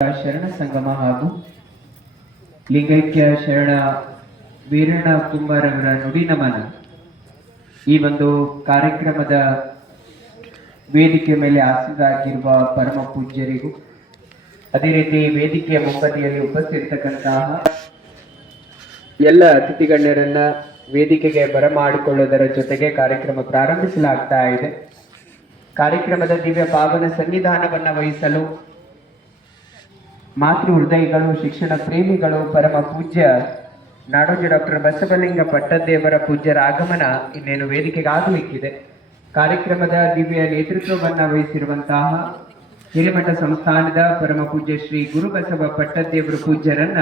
ಶರಣ ಸಂಗಮ ಹಾಗೂ ಲಿಂಗೈಕ್ಯ ಶರಣ ವೀರಣ್ಣ ಕುಂಬಾರವರ ನುಡಿ ನಮನ. ಈ ಒಂದು ಕಾರ್ಯಕ್ರಮದ ವೇದಿಕೆ ಮೇಲೆ ಆಸೀನರಾಗಿರುವ ಪರಮ ಪೂಜ್ಯರಿಗೂ, ಅದೇ ರೀತಿ ವೇದಿಕೆಯ ಮುಂಬದಿಯಲ್ಲಿ ಉಪಸ್ಥಿತಕ್ಕಂತಹ ಎಲ್ಲ ಅತಿಥಿ ಗಣ್ಯರನ್ನ ವೇದಿಕೆಗೆ ಬರಮಾಡಿಕೊಳ್ಳುವುದರ ಜೊತೆಗೆ ಕಾರ್ಯಕ್ರಮ ಪ್ರಾರಂಭಿಸಲಾಗ್ತಾ ಇದೆ. ಕಾರ್ಯಕ್ರಮದ ದಿವ್ಯ ಪಾವನ ಸನ್ನಿಧಾನವನ್ನು ವಹಿಸಲು ಮಾತೃ ಹೃದಯಗಳು ಶಿಕ್ಷಣ ಪ್ರೇಮಿಗಳು, ಪರಮ ಪೂಜ್ಯ. ನಾಡೋಜಿ ಡಾಕ್ಟರ್ ಬಸವಲಿಂಗ ಪಟ್ಟದೇವರ ಪೂಜ್ಯರ ಆಗಮನ ಇನ್ನೇನು ವೇದಿಕೆಗೆ ಆಗಲಿಕ್ಕಿದೆ ಕಾರ್ಯಕ್ರಮದ ದಿವ್ಯ ನೇತೃತ್ವವನ್ನ ವಹಿಸಿರುವಂತಹ ಹಿರಿಮಠ ಸಂಸ್ಥಾನದ ಪರಮ ಪೂಜ್ಯ ಶ್ರೀ ಗುರುಬಸವ ಪಟ್ಟದೇವರ ಪೂಜ್ಯರನ್ನ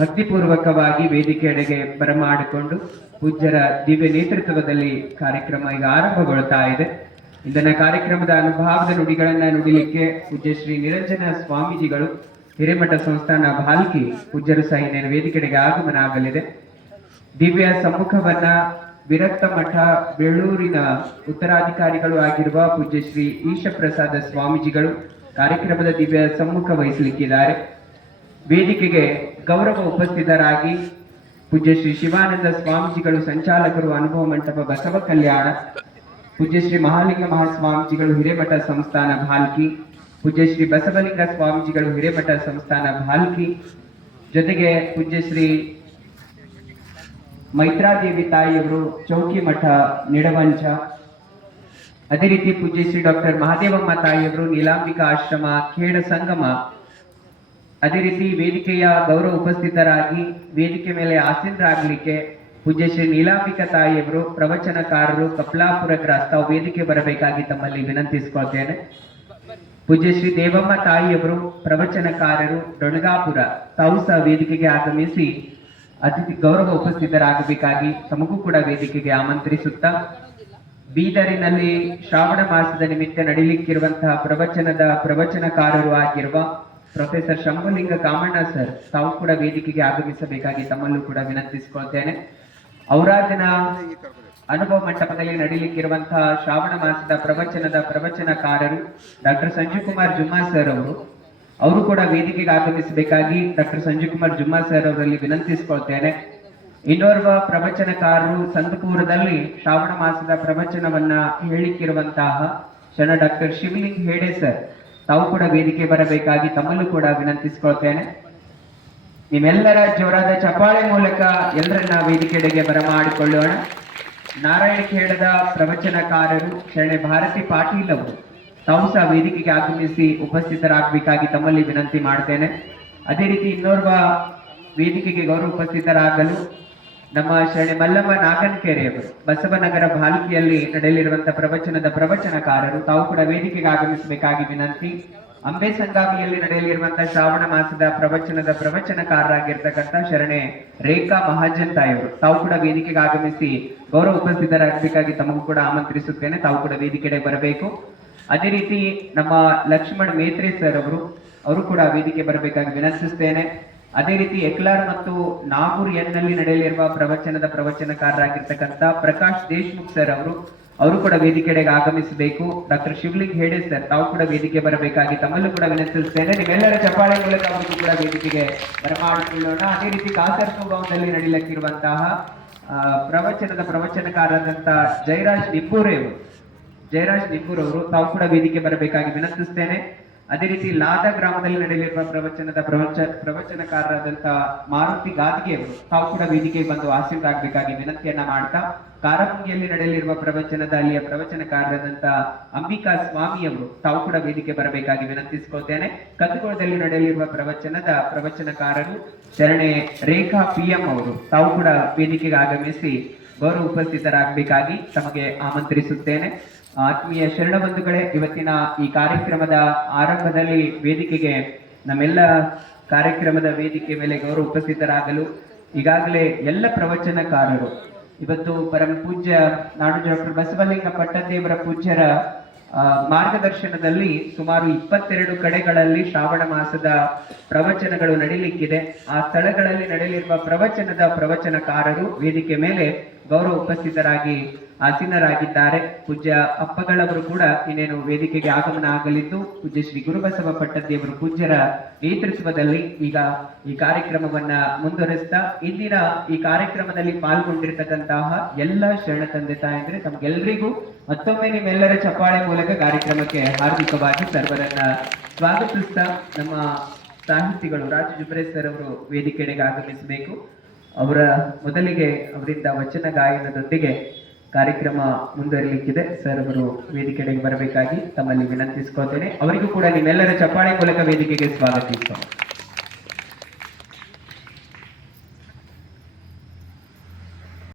ಭಕ್ತಿಪೂರ್ವಕವಾಗಿ ವೇದಿಕೆಯೆಡೆಗೆ ಬರಮಾಡಿಕೊಂಡು ಪೂಜ್ಯರ ದಿವ್ಯ ನೇತೃತ್ವದಲ್ಲಿ ಕಾರ್ಯಕ್ರಮ ಈಗ ಆರಂಭಗೊಳ್ತಾ ಇದೆ. ಇದನ್ನ ಕಾರ್ಯಕ್ರಮದ ಅನುಭಾವದ ನುಡಿಗಳನ್ನ ನುಡಿಲಿಕ್ಕೆ ಪೂಜ್ಯ ಶ್ರೀ ನಿರಂಜನ ಸ್ವಾಮೀಜಿಗಳು ಹಿರೇಮಠ ಸಂಸ್ಥಾನ ಭಾಲ್ಕಿ ಪೂಜ್ಯರು ಸಹ ವೇದಿಕೆಗೆ ಆಗಮನ ಆಗಲಿದೆ ದಿವ್ಯ ಸಮ್ಮುಖವನ್ನ ವಿರಕ್ತ ಮಠ ಬೆಳ್ಳೂರಿನ ಉತ್ತರಾಧಿಕಾರಿಗಳು ಆಗಿರುವ ಪೂಜ್ಯ ಶ್ರೀ ಈಶಪ್ರಸಾದ ಸ್ವಾಮೀಜಿಗಳು ಕಾರ್ಯಕ್ರಮದ ದಿವ್ಯ ಸಮ್ಮುಖ ವಹಿಸಲಿಕ್ಕಿದ್ದಾರೆ. ವೇದಿಕೆಗೆ ಗೌರವ ಉಪಸ್ಥಿತರಾಗಿ ಪೂಜ್ಯ ಶ್ರೀ ಶಿವಾನಂದ ಸ್ವಾಮೀಜಿಗಳು ಸಂಚಾಲಕರು ಅನುಭವ ಮಂಟಪ ಬಸವ ಕಲ್ಯಾಣ, ಪೂಜ್ಯ ಶ್ರೀ ಮಹಾಲಿಂಗ ಮಹಾಸ್ವಾಮೀಜಿಗಳು ಹಿರೇಮಠ ಸಂಸ್ಥಾನ ಭಾಲ್ಕಿ ಪೂಜ್ಯ ಶ್ರೀ ಬಸವಲಿಂಗ ಸ್ವಾಮೀಜಿಗಳು ಹಿರೇಮಠ ಸಂಸ್ಥಾನ ಭಾಲ್ಕಿ, ಜೊತೆಗೆ ಪೂಜ್ಯ ಶ್ರೀ ಮೈತ್ರಾದೇವಿ ತಾಯಿಯವರು ಚೌಕಿ ಮಠ ನಿಡವಂಚ. ಅದೇ ರೀತಿ ಪೂಜ್ಯ ಶ್ರೀ ಡಾಕ್ಟರ್ ಮಹಾದೇವಮ್ಮ ತಾಯಿಯವರು ನೀಲಾಂಬಿಕಾ ಆಶ್ರಮ, ಖೇಡ ಸಂಗಮ. ಅದೇ ರೀತಿ ವೇದಿಕೆಯ ಗೌರವ ಉಪಸ್ಥಿತರಾಗಿ ವೇದಿಕೆ ಮೇಲೆ ಆಸೀನರಾಗಲಿಕ್ಕೆ ಪೂಜ್ಯ ಶ್ರೀ ನೀಲಾಂಬಿಕಾ ತಾಯಿಯವರು ಪ್ರವಚನಕಾರರು ಕಪ್ಲಾಪುರ ಗ್ರಾಸ್ತಾವ್ ವೇದಿಕೆ ಬರಬೇಕಾಗಿ ತಮ್ಮಲ್ಲಿ ವಿನಂತಿಸಿಕೊಳ್ತೇನೆ. ಪೂಜ್ಯ ಶ್ರೀ ದೇವಮ್ಮ ತಾಯಿಯವರು, ಪ್ರವಚನಕಾರರು ಡೊಣಗಾಪುರ ತಾವು ಸಹ ವೇದಿಕೆಗೆ ಆಗಮಿಸಿ ಅತಿಥಿ ಗೌರವ ಉಪಸ್ಥಿತರಾಗಬೇಕಾಗಿ ತಮಗೂ ಕೂಡ ವೇದಿಕೆಗೆ ಆಮಂತ್ರಿಸುತ್ತಾ ಬೀದರಿನಲ್ಲಿ ಶ್ರಾವಣ ಮಾಸದ ನಿಮಿತ್ತ ನಡೀಲಿಕ್ಕಿರುವಂತಹ ಪ್ರವಚನದ ಪ್ರವಚನಕಾರರು ಆಗಿರುವ ಪ್ರೊಫೆಸರ್ ಶಂಭುಲಿಂಗ ಕಾಮಣ್ಣ ಸರ್, ತಾವು ಕೂಡ ವೇದಿಕೆಗೆ ಆಗಮಿಸಬೇಕಾಗಿ ತಮ್ಮಲ್ಲೂ ಕೂಡ ವಿನಂತಿಸಿಕೊಳ್ತೇನೆ. ಔರಾದನ ಅನುಭವ ಮಂಟಪದಲ್ಲಿ ನಡೀಲಿಕ್ಕಿರುವಂತಹ ಶ್ರಾವಣ ಮಾಸದ ಪ್ರವಚನದ ಪ್ರವಚನಕಾರರು ಡಾಕ್ಟರ್ ಸಂಜೀವ್ ಕುಮಾರ್ ಜುಮ್ಮಾ ಸರ್ ಅವರು. ಅವರು ಕೂಡ ವೇದಿಕೆಗೆ ಆಗಮಿಸಬೇಕಾಗಿ ಡಾಕ್ಟರ್ ಸಂಜೀವ್ ಕುಮಾರ್ ಜುಮ್ಮಾ ಸರ್ ಅವರಲ್ಲಿ ವಿನಂತಿಸಿಕೊಳ್ತೇನೆ. ಇನ್ನೋರ್ವ ಪ್ರವಚನಕಾರರು ಸಂತಪುರದಲ್ಲಿ ಶ್ರಾವಣ ಮಾಸದ ಪ್ರವಚನವನ್ನ ಹೇಳಿಕ್ಕಿರುವಂತಹ ಶರಣ ಡಾಕ್ಟರ್ ಶಿವಲಿಂಗ್ ಹೇಡೆ ಸರ್. ತಾವು ಕೂಡ ವೇದಿಕೆ ಬರಬೇಕಾಗಿ ತಮ್ಮಲ್ಲೂ ಕೂಡ ವಿನಂತಿಸಿಕೊಳ್ತೇನೆ. ನಿಮ್ಮೆಲ್ಲರ ಜೋರಾದ ಚಪ್ಪಾಳೆ ಮೂಲಕ ಎಲ್ಲರನ್ನ ವೇದಿಕೆಡೆಗೆ ಬರಮಾಡಿಕೊಳ್ಳೋಣ. ನಾರಾಯಣ ಖೇಡದ ಪ್ರವಚನಕಾರರು ಶರಣೆ ಭಾರತಿ ಪಾಟೀಲ್ ಅವರು. ತಾವು ಸಹ ವೇದಿಕೆಗೆ ಆಗಮಿಸಿ ಉಪಸ್ಥಿತರಾಗಬೇಕಾಗಿ ತಮ್ಮಲ್ಲಿ ವಿನಂತಿ ಮಾಡ್ತೇನೆ. ಅದೇ ರೀತಿ ಇನ್ನೋರ್ವ ವೇದಿಕೆಗೆ ಗೌರವ ಉಪಸ್ಥಿತರಾಗಲು ನಮ್ಮ ಶರಣೆ ಮಲ್ಲಮ್ಮ ನಾಗನಕೆರೆಯವರು ಬಸವನಗರ ಭಾಲ್ಕಿಯಲ್ಲಿ ನಡೆಯಲಿರುವಂತಹ ಪ್ರವಚನದ ಪ್ರವಚನಕಾರರು ತಾವು ಕೂಡ ವೇದಿಕೆಗೆ ಆಗಮಿಸಬೇಕಾಗಿ ವಿನಂತಿ ಅಂಬೆ ಸಂಗಾಮಿಯಲ್ಲಿ ನಡೆಯಲಿರುವಂತಹ ಶ್ರಾವಣ ಮಾಸದ ಪ್ರವಚನದ ಪ್ರವಚನಕಾರರಾಗಿರ್ತಕ್ಕಂಥ ಶರಣೆ ರೇಖಾ ಮಹಾಜನ್ ತಾಯಿಯವರು. ತಾವು ಕೂಡ ವೇದಿಕೆಗೆ ಆಗಮಿಸಿ ಗೌರವ ಉಪಸ್ಥಿತರಾಗಬೇಕಾಗಿ ತಮಗೂ ಕೂಡ ಆಮಂತ್ರಿಸುತ್ತೇನೆ. ತಾವು ಕೂಡ ವೇದಿಕೆಗೆ ಬರಬೇಕು. ಅದೇ ರೀತಿ ನಮ್ಮ ಲಕ್ಷ್ಮಣ್ ಮೇತ್ರೆ ಸರ್ ಅವರು ಅವರು ಕೂಡ ವೇದಿಕೆ ಬರಬೇಕಾಗಿ ವಿನಂತಿಸುತ್ತೇನೆ. ಅದೇ ರೀತಿ ಎಕ್ಲಾರ್ ಮತ್ತು ನಾಗೂರ್ ಎನ್ನಲ್ಲಿ ನಡೆಯಲಿರುವ ಪ್ರವಚನದ ಪ್ರವಚನಕಾರರಾಗಿರ್ತಕ್ಕಂಥ ಪ್ರಕಾಶ್ ದೇಶ್ಮುಖ್ ಸರ್ ಅವರು ಅವರು ಕೂಡ ವೇದಿಕೆಡೆಗೆ ಆಗಮಿಸಬೇಕು. ಡಾಕ್ಟರ್ ಶಿವಲಿಂಗ್ ಹೇಳಿ ಸರ್ ತಾವು ಕೂಡ ವೇದಿಕೆ ಬರಬೇಕಾಗಿ ತಮ್ಮಲ್ಲೂ ಕೂಡ ವಿನಂತಿಸುತ್ತೇನೆ. ನಿಮ್ಮೆಲ್ಲರ ಚಪ್ಪಾಳೆ ಮೂಲಕ ಅವರಿಗೂ ಕೂಡ ವೇದಿಕೆಗೆ ಬರಮಾಡಿಕೊಳ್ಳೋಣ ಅದೇ ರೀತಿ ಕಾಸರ್ ನಡೆಯಲಿಕ್ಕಿರುವಂತಹ ಆ, ಪ್ರವಚನದ ಪ್ರವಚನಕಾರರಾದಂತಹ ಜಯರಾಜ್ ನಿಂಬೂರೆಯವರು ಅವರು. ಜಯರಾಜ್ ನಿಂಬೂರವರು ಅವರು ತಾವು ಕೂಡ ವೇದಿಕೆ ಬರಬೇಕಾಗಿ ವಿನಂತಿಸ್ತೇನೆ ಅದೇ ರೀತಿ ಲಾದ ಗ್ರಾಮದಲ್ಲಿ ನಡೆಯಲಿರುವ ಪ್ರವಚನದ ಪ್ರವಚ ಪ್ರವಚನಕಾರರಾದಂತಹ ಮಾರುತಿ ಗಾದಿಗೆ ಅವರು ತಾವು ಕೂಡ ವೇದಿಕೆಗೆ ಬಂದು ಆಸೀನರಾಗಬೇಕಾಗಿ ವಿನಂತಿಯನ್ನ ಮಾಡ್ತಾ ಕಾರಪುಂಗಿಯಲ್ಲಿ ನಡೆಯಲಿರುವ ಪ್ರವಚನದ ಅಲ್ಲಿಯ ಪ್ರವಚನಕಾರರಾದಂತಹ ಅಂಬಿಕಾ ಸ್ವಾಮಿ ಅವರು ತಾವು ಕೂಡ ವೇದಿಕೆ ಬರಬೇಕಾಗಿ ವಿನಂತಿಸಿಕೊಳ್ತೇನೆ. ಕಂದುಕೋಳದಲ್ಲಿ ನಡೆಯಲಿರುವ ಪ್ರವಚನದ ಪ್ರವಚನಕಾರರು ಶರಣೆ ರೇಖಾ ಪಿ ಎಂ ಅವರು ತಾವು ಕೂಡ ವೇದಿಕೆಗೆ ಆಗಮಿಸಿ ಗೌರವ ಉಪಸ್ಥಿತರಾಗಬೇಕಾಗಿ ತಮಗೆ ಆಮಂತ್ರಿಸುತ್ತೇನೆ. ಆತ್ಮೀಯ ಶರಣ ಬಂಧುಗಳೇ, ಇವತ್ತಿನ ಈ ಕಾರ್ಯಕ್ರಮದ ಆರಂಭದಲ್ಲಿ ವೇದಿಕೆಗೆ ನಮ್ಮೆಲ್ಲ ಕಾರ್ಯಕ್ರಮದ ವೇದಿಕೆ ಮೇಲೆ ಗೌರವ ಉಪಸ್ಥಿತರಾಗಲು ಈಗಾಗಲೇ ಎಲ್ಲ ಪ್ರವಚನಕಾರರು, ಇವತ್ತು ಪರಮ ಪೂಜ್ಯ ನಾಡು ಡಾಕ್ಟರ್ ಬಸವಲಿಂಗ ಪಟ್ಟದೇವರ ಪೂಜ್ಯರ ಮಾರ್ಗದರ್ಶನದಲ್ಲಿ ಸುಮಾರು ಇಪ್ಪತ್ತೆರಡು ಕಡೆಗಳಲ್ಲಿ ಶ್ರಾವಣ ಮಾಸದ ಪ್ರವಚನಗಳು ನಡೀಲಿಕ್ಕಿದೆ. ಆ ಸ್ಥಳಗಳಲ್ಲಿ ನಡೆಯಲಿರುವ ಪ್ರವಚನದ ಪ್ರವಚನಕಾರರು ವೇದಿಕೆ ಮೇಲೆ ಗೌರವ ಉಪಸ್ಥಿತರಾಗಿ ಆಸೀನರಾಗಿದ್ದಾರೆ. ಪೂಜ್ಯ ಅಪ್ಪಗಳವರು ಕೂಡ ಇನ್ನೇನು ವೇದಿಕೆಗೆ ಆಗಮನ ಆಗಲಿದ್ದು, ಪೂಜ್ಯ ಶ್ರೀ ಗುರುಬಸವ ಪಟ್ಟದೇವರು ಪೂಜ್ಯರ ನೇತೃತ್ವದಲ್ಲಿ ಈಗ ಈ ಕಾರ್ಯಕ್ರಮವನ್ನ ಮುಂದುವರಿಸ್ತಾ, ಇಂದಿನ ಈ ಕಾರ್ಯಕ್ರಮದಲ್ಲಿ ಪಾಲ್ಗೊಂಡಿರ್ತಕ್ಕಂತಹ ಎಲ್ಲ ಶರಣ ತಂದೆ ತಾಯಂದ್ರೆ, ತಮ್ಗೆಲ್ರಿಗೂ ಮತ್ತೊಮ್ಮೆ ನಿಮ್ಮೆಲ್ಲರ ಚಪ್ಪಾಳೆ ಮೂಲಕ ಕಾರ್ಯಕ್ರಮಕ್ಕೆ ಹಾರ್ದಿಕವಾಗಿ ಸರ್ವರನ್ನ ಸ್ವಾಗತಿಸ್ತಾ, ನಮ್ಮ ಸಾಹಿತಿಗಳು ರಾಜು ಜುಬ್ರೇಸರ್ ಅವರು ವೇದಿಕೆಡೆಗೆ ಆಗಮಿಸಬೇಕು. ಅವರ ಮೊದಲಿಗೆ ಅವರಿಂದ ವಚನ ಗಾಯನದೊಂದಿಗೆ ಕಾರ್ಯಕ್ರಮ ಮುಂದುವರಿಲಿಕ್ಕಿದೆ. ಸರ್ ಅವರು ವೇದಿಕೆಗೆ ಬರಬೇಕಾಗಿ ತಮ್ಮಲ್ಲಿ ವಿನಂತಿಸ್ಕೊಳ್ತೇನೆ. ಅವರಿಗೂ ಕೂಡ ನಿಮ್ಮೆಲ್ಲರ ಚಪ್ಪಾಳೆ ಮೂಲಕ ವೇದಿಕೆಗೆ ಸ್ವಾಗತಿಸ್ತೇನೆ